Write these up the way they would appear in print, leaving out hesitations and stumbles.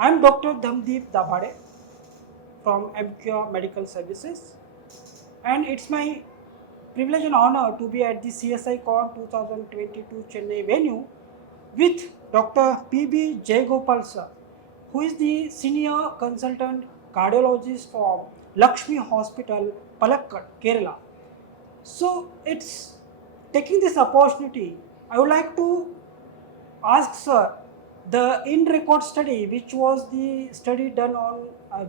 I'm Dr. Dhamdeep Dabhade from M.CURE Medical Services, and it's my privilege and honor to be at the CSI Con 2022 Chennai venue with Dr. B Jayagopal sir, who is the Senior Consultant Cardiologist from Lakshmi Hospital, Palakkad, Kerala. So it's taking this opportunity, I would like to ask sir, the in record study, which was the study done on,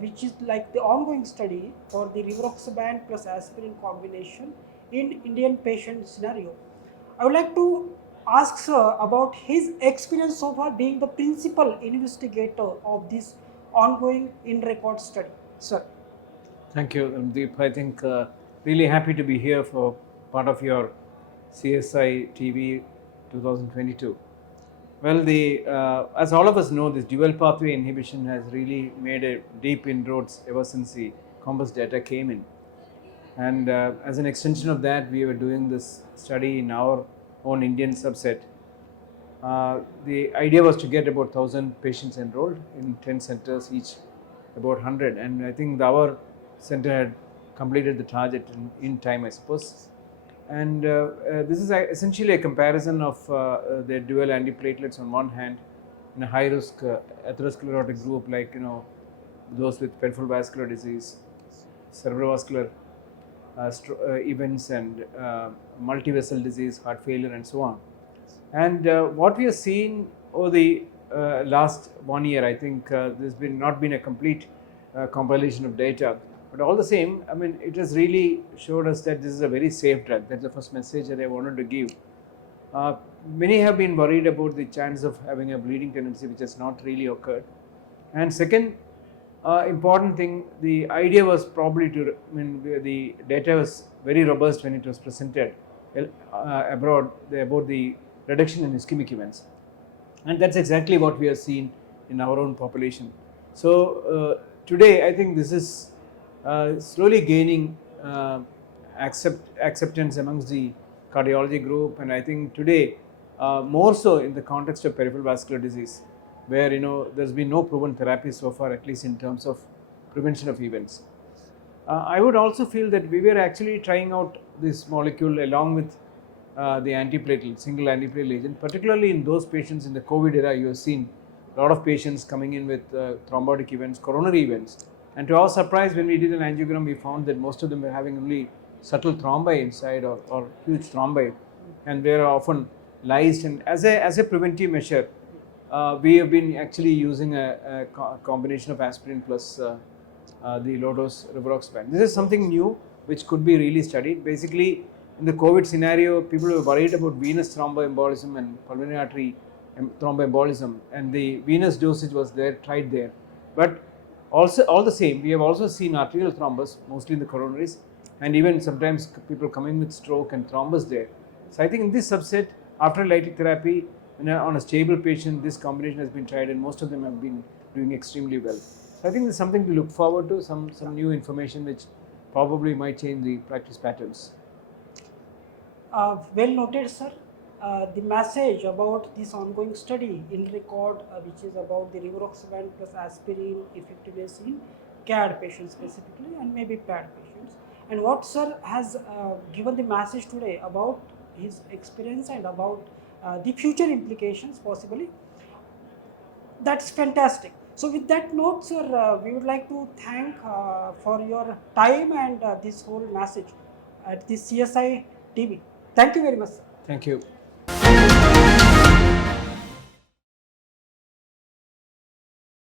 which is like the ongoing study for the rivaroxaban plus aspirin combination in Indian patient scenario. I would like to ask sir about his experience so far being the principal investigator of this ongoing in record study. Sir. Thank you, Deep. I think really happy to be here for part of your CSI TV 2022. Well, as all of us know, this dual pathway inhibition has really made a deep inroads ever since the COMPASS data came in. And as an extension of that, we were doing this study in our own Indian subset. The idea was to get about 1,000 patients enrolled in 10 centers, each about 100. And I think our center had completed the target in time, I suppose. And this is essentially a comparison of the dual antiplatelets on one hand in a high risk atherosclerotic group like those with peripheral vascular disease, cerebrovascular events, and multi-vessel disease, heart failure, and so on. And what we are seeing over the last 1 year, I think there's not been a complete compilation of data. But all the same, I mean, it has really showed us that this is a very safe drug. That's the first message that I wanted to give. Many have been worried about the chance of having a bleeding tendency, which has not really occurred. And second important thing, the idea was probably the data was very robust when it was presented abroad about the reduction in ischemic events. And that's exactly what we have seen in our own population. So today, I think this is slowly gaining acceptance amongst the cardiology group, and I think today more so in the context of peripheral vascular disease, where there's been no proven therapy so far, at least in terms of prevention of events. I would also feel that we were actually trying out this molecule along with the antiplatelet, single antiplatelet agent, particularly in those patients in the COVID era. You have seen a lot of patients coming in with thrombotic events, coronary events. And to our surprise, when we did an angiogram, we found that most of them were having only subtle thrombi inside or huge thrombi, and they are often lysed. And as a preventive measure, we have been actually using a combination of aspirin plus the low dose rivaroxaban. This is something new which could be really studied. Basically, in the COVID scenario, people were worried about venous thromboembolism and pulmonary artery thromboembolism, and the venous dosage was tried there. But also, all the same, we have also seen arterial thrombus, mostly in the coronaries, and even sometimes people coming with stroke and thrombus there. So I think in this subset, after lytic therapy, on a stable patient, this combination has been tried, and most of them have been doing extremely well. So I think there's something to look forward to, some new information which probably might change the practice patterns. Well noted, sir. The message about this ongoing study in record, which is about the rivaroxaban plus aspirin effectiveness in CAD patients specifically, and maybe PAD patients. And what sir has given the message today about his experience and about the future implications possibly, that's fantastic. So with that note, sir, we would like to thank for your time and this whole message at the CSI TV. Thank you very much, sir. Thank you.